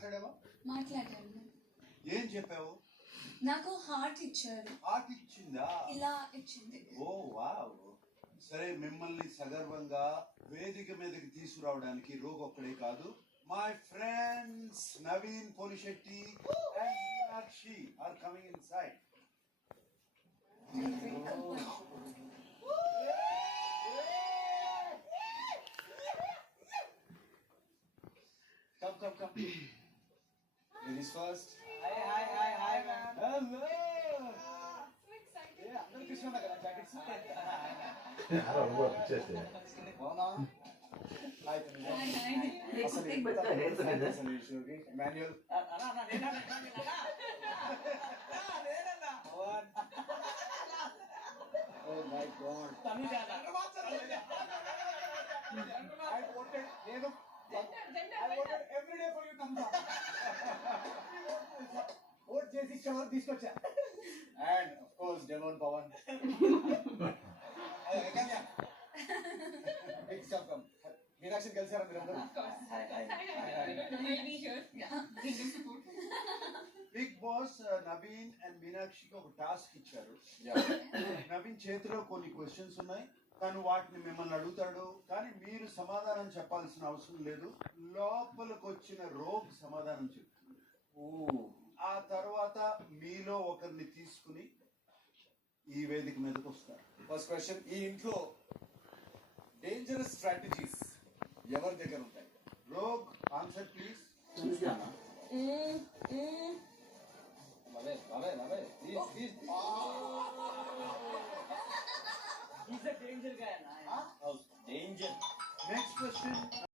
మాట్లాడావా? మాట్లాడాను. ఏం చెప్పావు? నాకు హార్ట్ ఇచ్చారు. హార్ట్ ఇచ్చిందా? ఇలా ఇచ్చింది. Oh wow. సరే, మిమ్మల్ని సగర్వంగా వేదిక మీదకి తీసుకురావడానికి రోగ్ ఒక్కడే కాదు, my friends Naveen Polishetty and Meenakshi are coming inside. Come. Ladies first. Hi, man. Hello. So excited. Yeah, అందరూ కృష్ణ కదా జాకెట్స్. అవునా? హాయ్ తనుజ. అసలు మాన్యువల్. అన్న నేనా. Oh my God. Tanuja I voted నేను I voted every day for you Tanuja. Vote చేసి షవర్ తీసుకొచ్చా. And of course Devon Pawan. Big welcome. Meenakshi కలిసారా మీరందరూ? బిగ్ బాస్ నవీన్ అండ్ మీనాక్షికి ఒక టాస్క్ ఇచ్చారు. నవీన్ చేతిలో కొన్ని క్వశ్చన్స్ ఉన్నాయి, తను వాటిని మిమ్మల్ని అడుగుతాడు, కానీ మీరు సమాధానం చెప్పాల్సిన అవసరం లేదు. లోపలికి వచ్చిన రోగ్ సమాధానం చెప్తుంది. ఆ తర్వాత మీలో ఒకరిని తీసుకుని ఈ వేదిక మీదకి వస్తారు. ఫస్ట్ క్వశ్చన్, ఈ ఇంట్లో డేంజరస్ స్ట్రాటజీస్ ఎవరి దగ్గర ఉంటాయి?